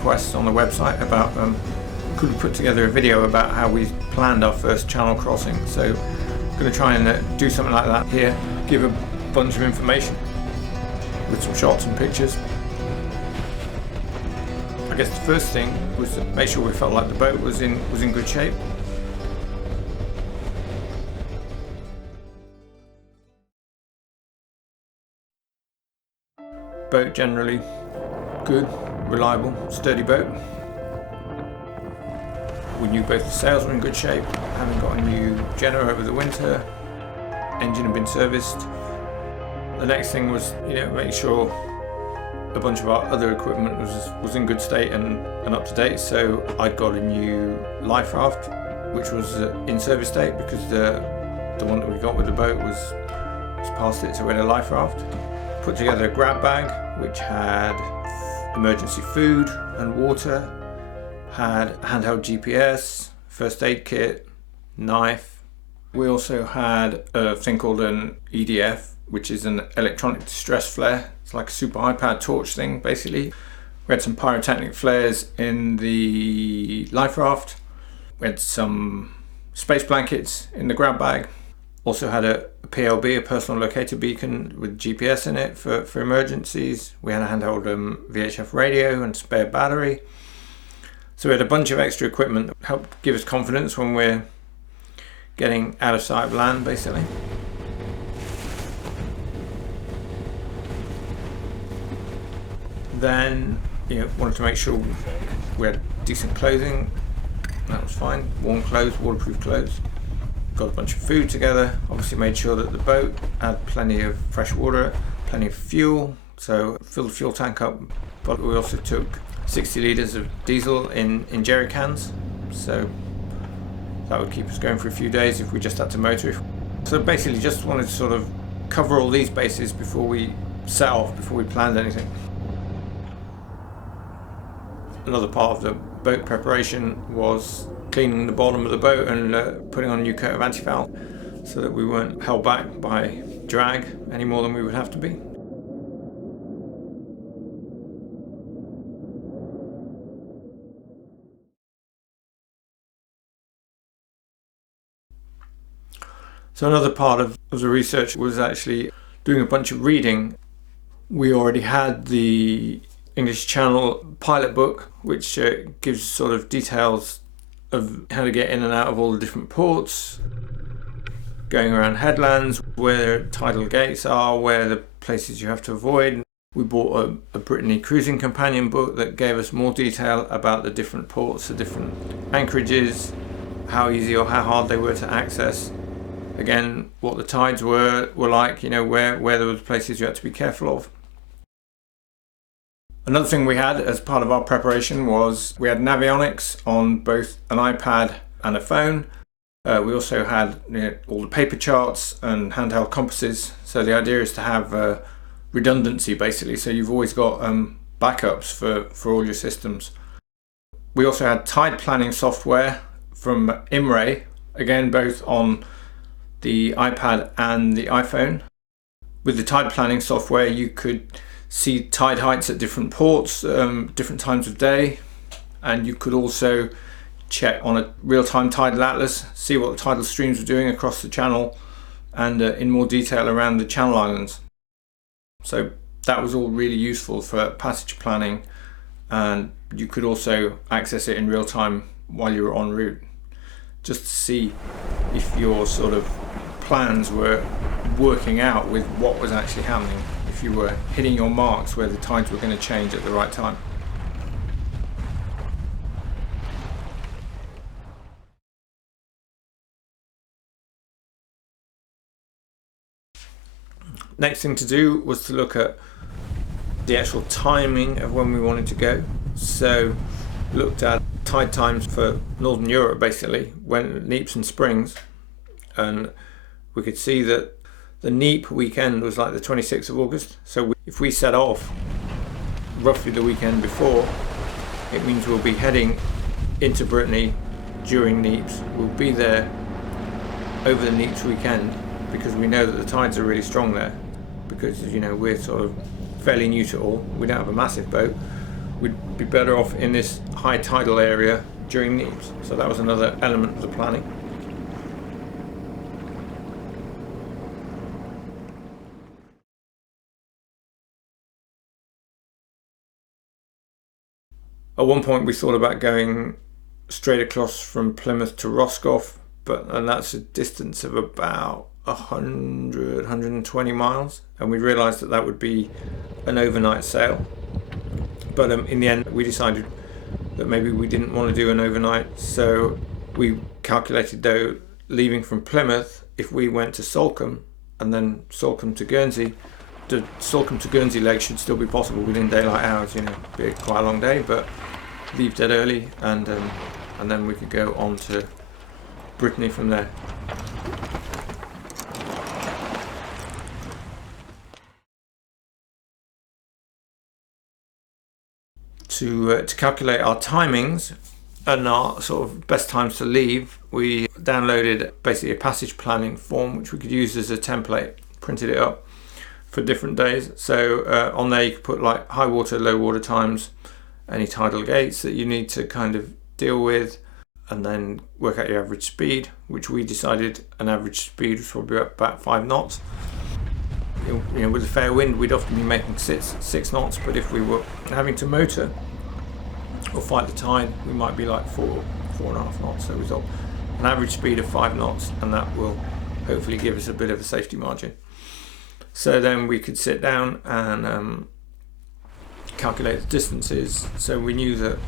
requests on the website about could we put together a video about how we planned our first channel crossing. So I'm going to try and do something like that here, give a bunch of information with some shots and pictures. I guess the first thing was to make sure we felt like the boat was in good shape. Boat generally good, reliable, sturdy boat. We knew both the sails were in good shape, having got a new Jenner over the winter, engine had been serviced. The next thing was, make sure a bunch of our other equipment was in good state and up to date. So I'd got a new life raft, which was in service state because the one that we got with the boat was past it, so we had a life raft. Put together a grab bag which had emergency food and water, had handheld GPS, first aid kit, knife. We also had a thing called an EDF, which is an electronic distress flare. It's like a super high-powered torch thing, basically. We had some pyrotechnic flares in the life raft. We had some space blankets in the grab bag. Also had a PLB, a personal locator beacon with GPS in it for emergencies. We had a handheld VHF radio and spare battery. So we had a bunch of extra equipment that helped give us confidence when we're getting out of sight of land, basically. Then, wanted to make sure we had decent clothing. That was fine. Warm clothes, waterproof clothes. Got a bunch of food together. Obviously made sure that the boat had plenty of fresh water, plenty of fuel. So filled the fuel tank up, but we also took 60 litres of diesel in jerry cans. So that would keep us going for a few days if we just had to motor. So basically just wanted to sort of cover all these bases before we set off, before we planned anything. Another part of the boat preparation was cleaning the bottom of the boat and putting on a new coat of anti-foul so that we weren't held back by drag any more than we would have to be. So another part of the research was actually doing a bunch of reading. We already had the English Channel pilot book, which gives sort of details of how to get in and out of all the different ports, going around headlands, where tidal gates are, where the places you have to avoid. We bought a Brittany cruising companion book that gave us more detail about the different ports, the different anchorages, how easy or how hard they were to access. Again, what the tides were like, where there was places you had to be careful of. Another thing we had as part of our preparation was we had navionics on both an iPad and a phone. We also had all the paper charts and handheld compasses. So the idea is to have redundancy, basically, so you've always got backups for all your systems. We also had tide planning software from Imray, again both on the iPad and the iPhone. With the tide planning software you could see tide heights at different ports, different times of day, and you could also check on a real-time tidal atlas, see what the tidal streams were doing across the channel and in more detail around the Channel Islands. So that was all really useful for passage planning, and you could also access it in real time while you were en route, just to see if your sort of plans were working out with what was actually happening, if you were hitting your marks where the tides were going to change at the right time. Next thing to do was to look at the actual timing of when we wanted to go. So looked at tide times for Northern Europe, basically, when Neaps and Springs, and we could see that the Neap weekend was like the 26th of August. So if we set off roughly the weekend before, it means we'll be heading into Brittany during Neaps. We'll be there over the Neaps weekend because we know that the tides are really strong there, because we're sort of fairly new to it all. We don't have a massive boat. we'd be better off in this high tidal area during neaps. So that was another element of the planning. At one point we thought about going straight across from Plymouth to Roscoff, and that's a distance of about 120 miles, and we realized that would be an overnight sail. But in the end we decided that maybe we didn't want to do an overnight, so we calculated, though, leaving from Plymouth, if we went to Salcombe and then Salcombe to Guernsey, the Salcombe to Guernsey leg should still be possible within daylight hours. Be quite a long day, but leave dead early, and then we could go on to Brittany from there. To calculate our timings and our sort of best times to leave, we downloaded basically a passage planning form which we could use as a template, printed it up for different days. So on there you could put like high water, low water times, any tidal gates that you need to kind of deal with, and then work out your average speed, which we decided an average speed was probably about 5 knots. With a fair wind we'd often be making 6 knots, but if we were having to motor or fight the tide, we might be like 4.5 knots. So result an average speed of 5 knots, and that will hopefully give us a bit of a safety margin. So then we could sit down and calculate the distances. So we knew that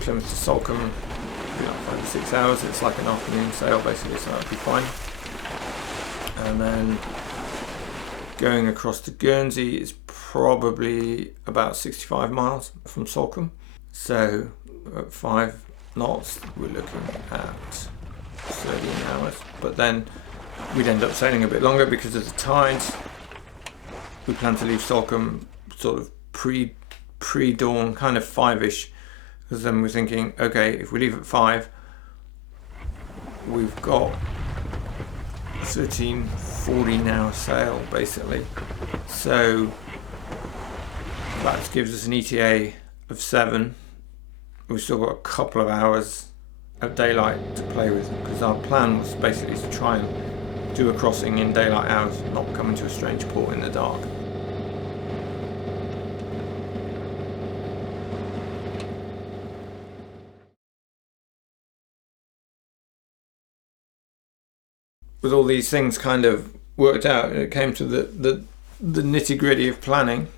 Plymouth to Salcombe would be like 5 to 6 hours. It's like an afternoon sail basically, so that would be fine. And then going across to Guernsey is probably about 65 miles from Salcombe. So at 5 knots we're looking at 13 hours, but then we'd end up sailing a bit longer because of the tides. We plan to leave Salcombe sort of pre-dawn, kind of 5ish, because then we're thinking, okay, if we leave at 5, we've got 13-14 hour sail basically. So that gives us an ETA of 7. We've still got a couple of hours of daylight to play with, because our plan was basically to try and do a crossing in daylight hours, not come into a strange port in the dark. With all these things kind of worked out, and it came to the nitty-gritty of planning,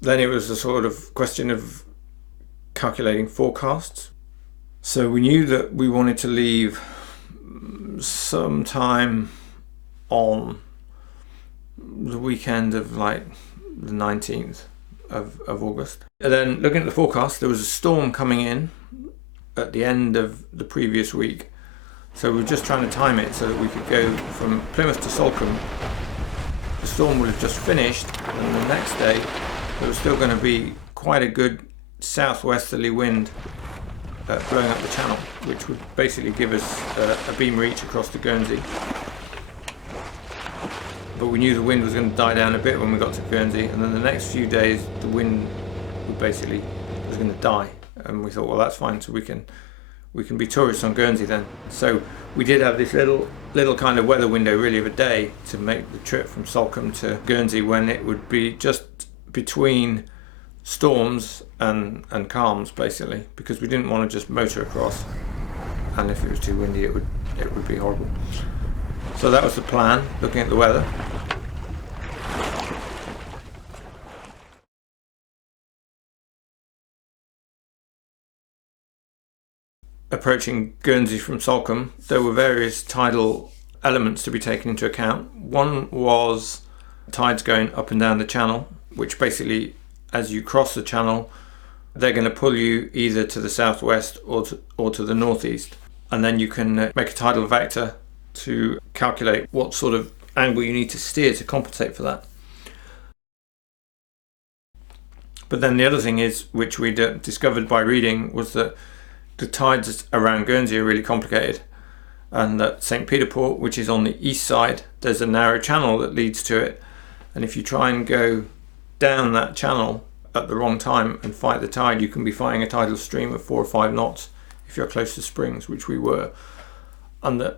then it was a sort of question of calculating forecasts. So we knew that we wanted to leave sometime on the weekend of like the 19th of August. And then looking at the forecast, there was a storm coming in at the end of the previous week. So we were just trying to time it so that we could go from Plymouth to Salcombe. The storm would have just finished, and the next day there was still going to be quite a good southwesterly wind blowing up the channel, which would basically give us a beam reach across to Guernsey. But we knew the wind was going to die down a bit when we got to Guernsey, and then the next few days the wind was going to die, and we thought, well, that's fine, so we can be tourists on Guernsey then. So we did have this little kind of weather window really of a day to make the trip from Salcombe to Guernsey, when it would be just between storms and calms basically, because we didn't want to just motor across, and if it was too windy it would be horrible. So that was the plan, looking at the weather. Approaching Guernsey from Salcombe, there were various tidal elements to be taken into account. One was tides going up and down the channel, which basically, as you cross the channel, they're going to pull you either to the southwest or to the northeast, and then you can make a tidal vector to calculate what sort of angle you need to steer to compensate for that. But then the other thing is, which we'd discovered by reading, was that the tides around Guernsey are really complicated, and that St. Peter Port, which is on the east side, there's a narrow channel that leads to it, and if you try and go down that channel at the wrong time and fight the tide. You can be fighting a tidal stream at 4 or 5 knots if you're close to springs, which we were. And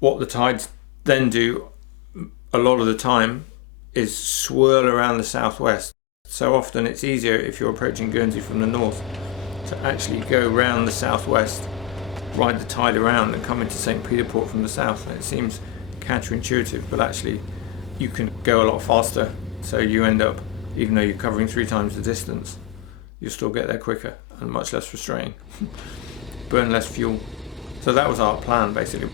what the tides then do a lot of the time is swirl around the southwest. So often it's easier if you're approaching Guernsey from the north to actually go round the southwest, ride the tide around and come into St. Peter Port from the south. And it seems counterintuitive, but actually you can go a lot faster, so you end up, even though you're covering 3 times the distance, you'll still get there quicker and much less frustrating. Burn less fuel. So that was our plan, basically.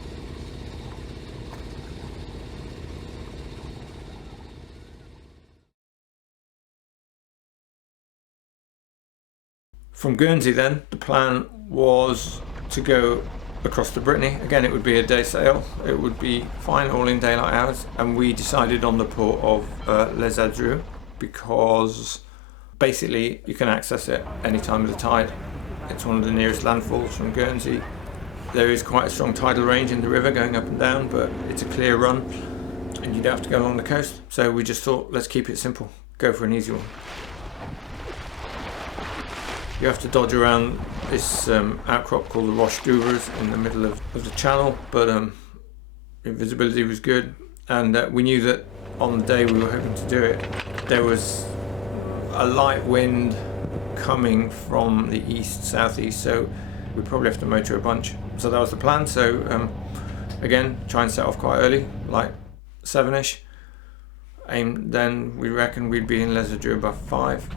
From Guernsey then, the plan was to go across to Brittany. Again, it would be a day sail. It would be fine, all in daylight hours. And we decided on the port of Les Adreux because basically you can access it any time of the tide. It's one of the nearest landfalls from Guernsey. There is quite a strong tidal range in the river going up and down, but it's a clear run and you don't have to go along the coast. So we just thought, let's keep it simple, go for an easy one. You have to dodge around this outcrop called the Roche Douvres in the middle of the channel, but visibility was good, and we knew that on the day we were hoping to do it, there was a light wind coming from the east-southeast, so we'd probably have to motor a bunch. So that was the plan. So again, try and set off quite early, like 7ish. Then we reckon we'd be in Les Adreux by 5.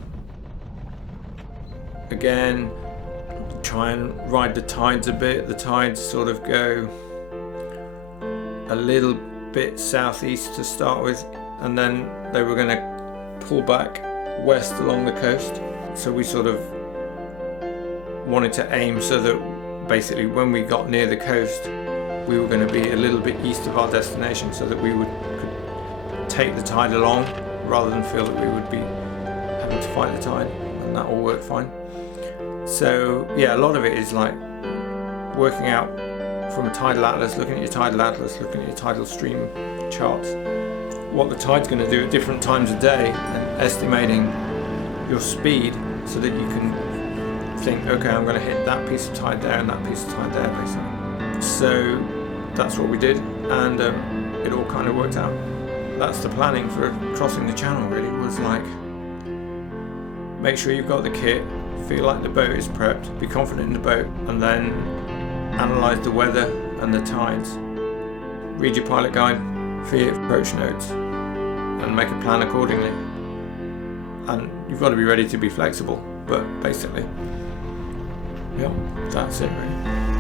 Again, try and ride the tides a bit. The tides sort of go a little bit southeast to start with, and then they were going to pull back west along the coast. So we sort of wanted to aim so that basically when we got near the coast, we were going to be a little bit east of our destination, so that we could take the tide along rather than feel that we would be having to fight the tide, and that all worked fine. So yeah, a lot of it is like working out from a tidal atlas, looking at your tidal atlas, looking at your tidal stream charts, what the tide's going to do at different times of day, and estimating your speed so that you can think, okay, I'm going to hit that piece of tide there and that piece of tide there, basically. So that's what we did, and it all kind of worked out. That's the planning for crossing the channel, really, was like, make sure you've got the kit, feel like the boat is prepped, be confident in the boat, and then analyse the weather and the tides. Read your pilot guide, feel your approach notes, and make a plan accordingly. And you've got to be ready to be flexible, but basically, yeah, that's it really.